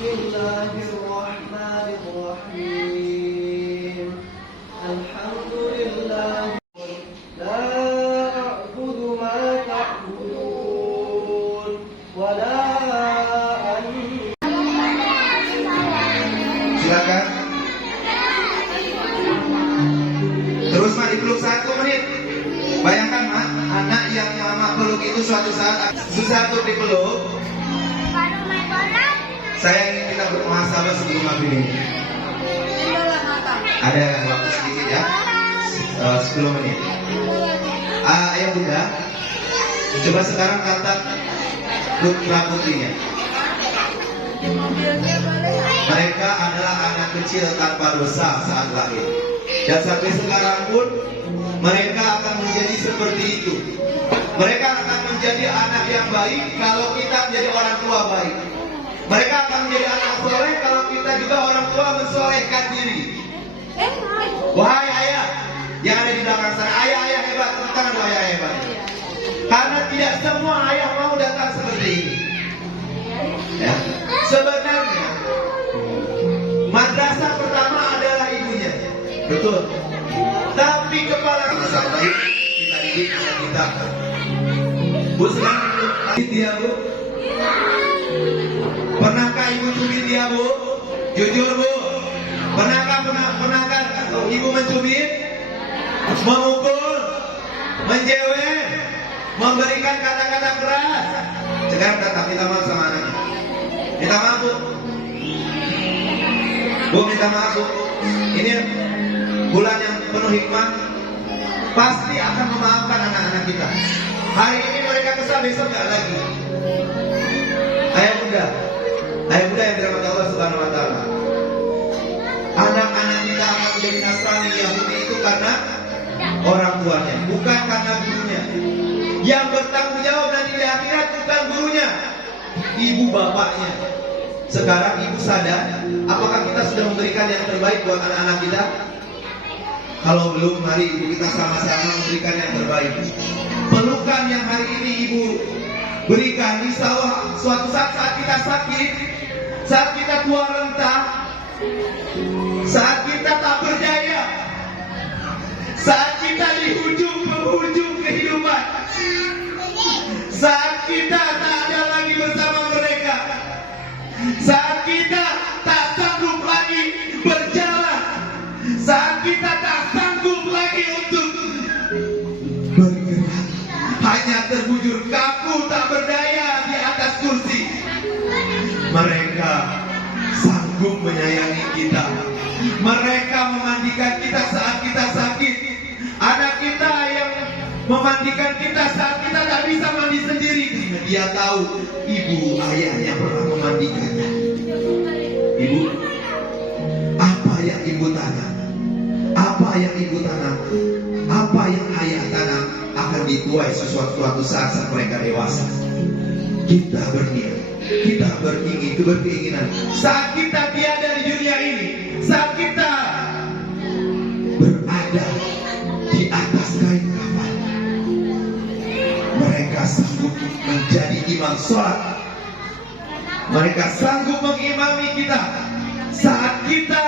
Bismillahirrahmanirrahim. Alhamdulillah. La a'budu ma ta'budun wa la Silakan. Terus mak dipeluk 1 menit. Bayangkan mak, anak yang mama peluk itu suatu saat susah untuk dipeluk. Saya ingin kita bermuhasabah sebelum maghrib ini. Ada waktu sedikit ya, 10 menit. Ayah bunda, coba sekarang kata putra putrinya. Mereka adalah anak kecil tanpa dosa saat lahir, dan sampai sekarang pun mereka akan menjadi seperti itu. Mereka akan menjadi anak yang baik kalau kita menjadi orang tua baik. Mereka akan menjadi anak soleh kalau kita juga orang tua mensolehkan diri. Wahai ayah yang ada di belakang sana, ayah-ayah hebat, tepuk tangan doa ayah hebat. Karena tidak semua ayah mau datang seperti ini. Ya. Sebenarnya madrasah pertama adalah ibunya, betul. Tapi kepala baik kita didik anak kita. Bu sekarang dia bu. Pernahkah ibu cubit dia bu? Jujur bu. Pernahkah ibu mencubit, memukul, menjewel, memberikan kata-kata keras? Sekarang datang minta maaf sama anaknya. Minta maaf bu. Bu minta maaf bu. Ini bulan yang penuh hikmah. Pasti akan memaafkan anak-anak kita. Hari ini mereka kesal, besok nggak lagi. Ayah bunda yang dirahmati Allah Subhanahu Wa Taala. Anak-anak kita akan menjadi Nasrani Yahudi itu karena orang tuanya, bukan karena gurunya. Yang bertanggung jawab nanti di akhirat bukan gurunya, ibu bapaknya. Sekarang ibu sadar, apakah kita sudah memberikan yang terbaik buat anak-anak kita? Kalau belum, mari ibu kita sama-sama memberikan yang terbaik. Pelukan yang hari ini ibu berikan, insya Allah suatu saat kita sakit, saat kita tua renta, saat kita tak berdaya, saat kita di penghujung kehidupan, saat kita tak ada lagi bersama mereka, saat kita tak sanggup lagi berjalan, saat kita tak sanggup lagi untuk bergerak, hanya terbujur kaku tak berdaya di atas kursi, mereka sanggup menyayangi kita. Mereka memandikan kita saat kita sakit. Anak kita yang memandikan kita saat kita tak bisa mandi sendiri, karena dia tahu ibu ayahnya pernah memandikannya. Ibu, apa yang ibu tanam, apa yang ibu tanam, apa yang ayah tanam akan dituai sesuatu saat mereka dewasa. Kita berniat, kita berkeinginan. Saat kita tiada di dunia ini, saat kita berada di atas kain kafan, mereka sanggup menjadi imam sholat. Mereka sanggup mengimami kita saat kita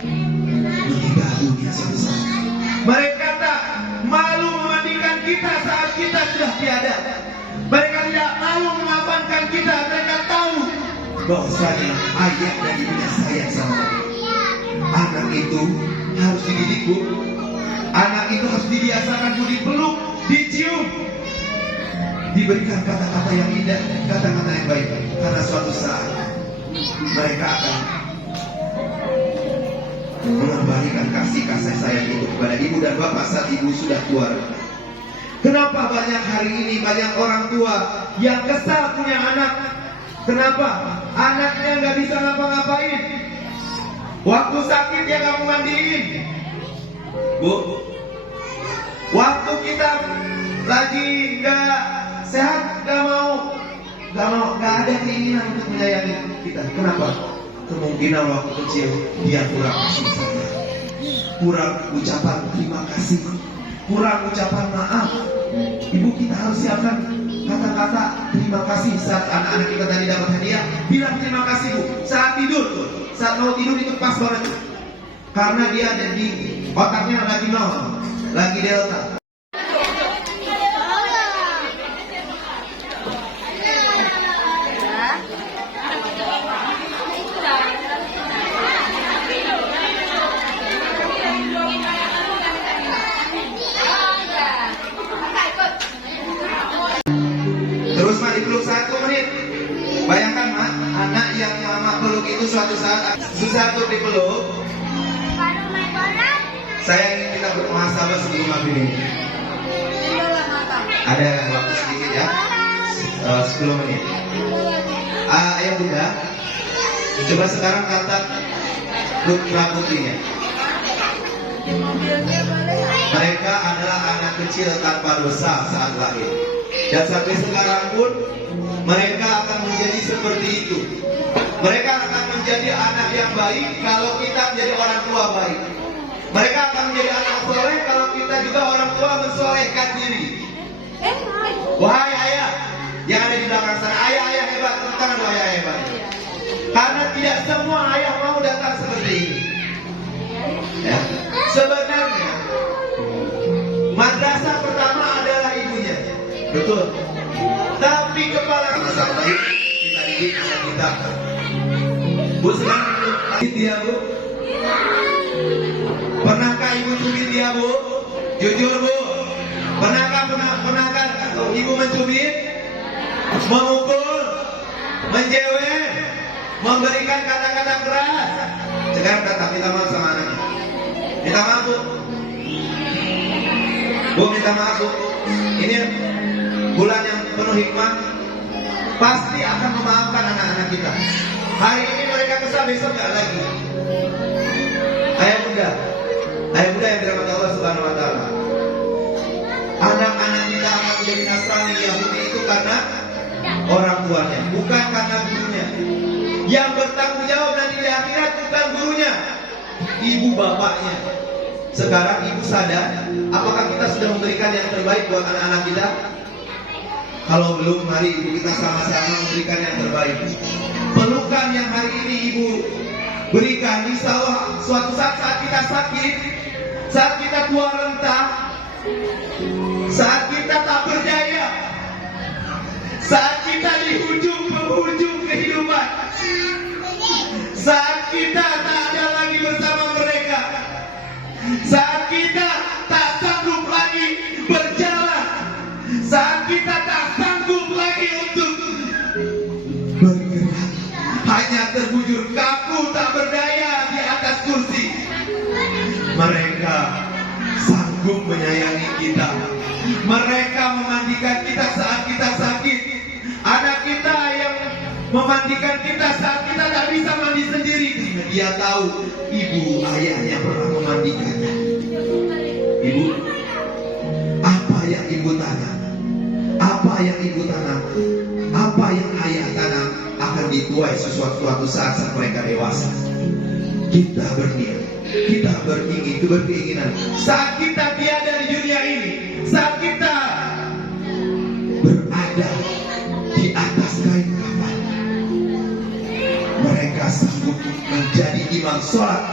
meninggal dunia suatu saat. Mereka tak malu memandikan kita saat kita sudah tiada. Mereka tidak malu mengamankan kita. Mereka tahu bahwasanya ayah dan ibunya sayang sama mereka. Anak itu harus dididik bu. Anak itu harus dibiasakan bu, dipeluk, dicium, diberikan kata-kata yang indah, kata-kata yang baik. Karena suatu saat mereka akan mengembalikan kasih sayang itu kepada ibu dan bapak saat ibu sudah tua. Kenapa banyak hari ini banyak orang tua yang kesal punya anak? Kenapa? Anaknya nggak bisa ngapa-ngapain. Waktu sakit dia kamu mandiin, bu. Waktu kita lagi nggak sehat, nggak ada keinginan untuk menyayangi kita. Kenapa? Kemungkinan waktu kecil dia kurang kasih sayang, kurang ucapan terima kasih, kurang ucapan maaf. Ibu kita harus siapkan kata-kata terima kasih saat anak-anak kita tadi dapat hadiah. Bilang terima kasih Bu. Saat tidur tuh, saat mau tidur itu pas banget. Karena dia ada di otaknya lagi nol, lagi delta. Terus Mak dipeluk 1 menit. Bayangkan Mak, anak yang Mama peluk itu suatu saat susah untuk dipeluk. Saya ingin kita bermuhasabah sebelum maghrib ini. Ada waktu sedikit ya, 10 menit. Ayah Bunda, coba sekarang kata putra putrinya. Mereka adalah anak kecil tanpa dosa saat lahir. Dan sampai sekarang pun mereka akan menjadi seperti itu. Mereka akan menjadi anak yang baik kalau kita menjadi orang tua baik. Mereka akan menjadi anak soleh kalau kita juga orang tua mensolehkan diri. Wahai ayah yang ada di belakang sana, ayah hebat, tepuk tangan ayah hebat. Karena tidak semua ayah mau datang seperti ini. Ya. Sebenarnya madrasah pertama adalah ibunya, betul. Tapi kepala sampai kita didik anak kita. Bu sekarang dia Bu. Pernahkah ibu cubit dia Bu? Jujur Bu. Pernahkah ibu mencubit, memukul, menjewer, memberikan kata-kata keras? Sekarang tetap minta maaf sama anaknya. Minta maaf Bu. Bu minta maaf Bu. Ini bulan yang penuh hikmah. Pasti akan memaafkan anak-anak kita. Hari ini mereka kesal, besok gak lagi. Ayah Bunda yang dirahmati Allah Subhanahu Wa Taala. Anak-anak kita akan menjadi Nasrani Yahudi itu karena orang tuanya, bukan karena gurunya. Yang bertanggung jawab nanti di akhirat bukan gurunya, ibu bapaknya. Sekarang ibu sadar, apakah kita sudah memberikan yang terbaik buat anak-anak kita? Kalau belum, mari ibu kita sama-sama memberikan yang terbaik. Pelukan yang hari ini ibu berikan, insya Allah suatu saat kita sakit, saat kita tua renta, saat kita tak berdaya, saat kita di penghujung kehidupan, saat kita tak ada lagi bersama mereka, saat kita tak sanggup lagi berjalan, saat kita tak sanggup lagi untuk bergerak, hanya terbujur kaku tak berdaya di atas kursi. Mereka sanggup menyayangi kita. Mereka memandikan kita saat kita sakit. Anak kita yang memandikan kita saat kita tak bisa mandi sendiri. Dia tahu ibu ayahnya pernah memandikannya. Ibu, apa yang ibu tanam? Apa yang ibu tanam? Apa yang ayah tanam akan dituai suatu saat mereka dewasa. Kita berniat, kita berkeinginan. Saat kita tiada di dunia ini, saat kita berada di atas kain kafan, mereka sanggup menjadi imam sholat.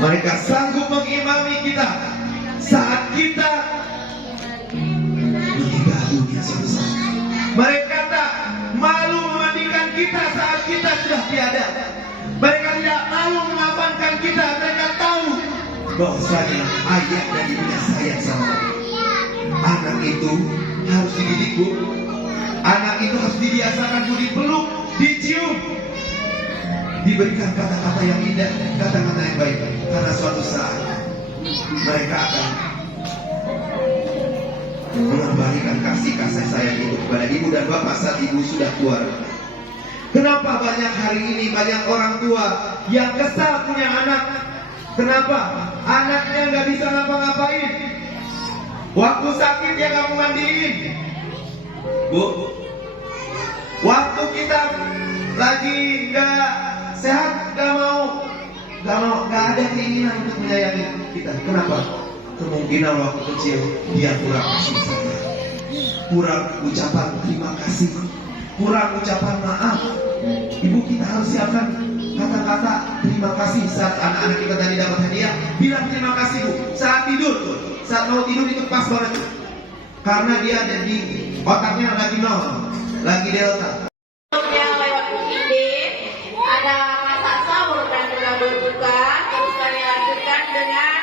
Mereka sanggup mengimami kita saat kita meninggal dunia suatu saat. Mereka tak malu memandikan kita saat kita sudah tiada. Mereka tidak malu memaafkan kita. Mereka tahu bahwasanya ayah dan ibunya sayang sama mereka. Anak itu harus dididik Bu. Anak itu harus dibiasakan Bu, dipeluk, dicium, diberikan kata-kata yang indah, kata-kata yang baik. Karena suatu saat mereka akan mengembalikan kasih sayang itu kepada ibu dan bapak saat ibu sudah tua. Kenapa banyak hari ini banyak orang tua yang kesal punya anak? Kenapa? Anaknya nggak bisa ngapa-ngapain. Waktu sakit dia nggak mau mandiin. Bu, waktu kita lagi nggak sehat nggak ada keinginan untuk menyayangi kita. Kenapa? Kemungkinan waktu kecil dia kurang kasih sayang. kurang ucapan terima kasih, kurang ucapan maaf. Ibu, kita harus siapkan kata-kata terima kasih saat anak-anak kita tadi dapat hadiah. Bilang terima kasih, Bu. Saat tidur tuh, saat mau tidur itu pas banget. Karena dia ada di otaknya lagi nol, lagi delta. Yang lewat UID ada masak sahur dan juga berbuka. Terus kami lanjutkan dengan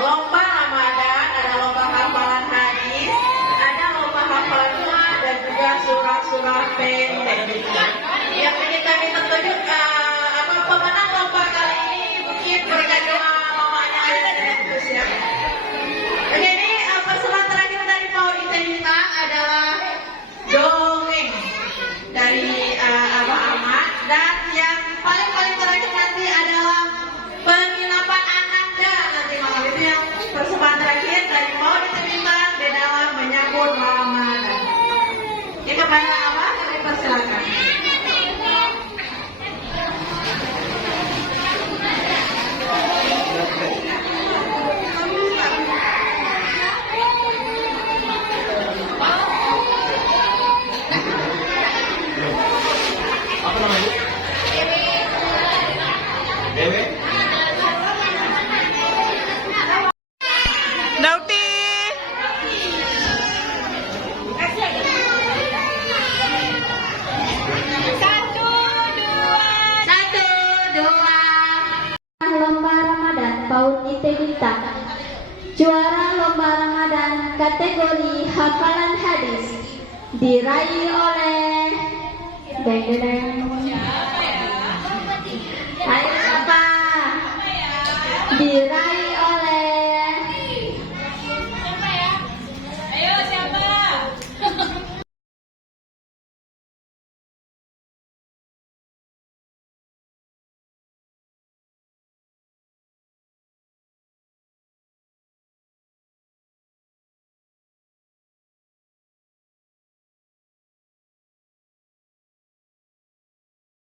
lomba Ramadan, ada lomba hafalan hadis, ada lomba hafalan doa dan juga surah-surah pendek. Yang ingin kami tunjuk pemenang lomba kali ini mungkin mereka doa mamanya ada dan terus ya. Oke, ini peserta terakhir dari Paul Itenita adalah dongeng dari Abah Ahmad, dan yang paling terakhir nanti adalah penginapan Ananda nanti malam. Itu yang persembahan terakhir dari Paul Itenita di dalam menyambut Ramadan. Ini kepada Abah kami persilakan. Nauti. Satu, dua. Lomba Ramadan PAUD Itenita. Juara lomba Ramadan kategori hafalan hadis diraih oleh Ayo apa? Diraih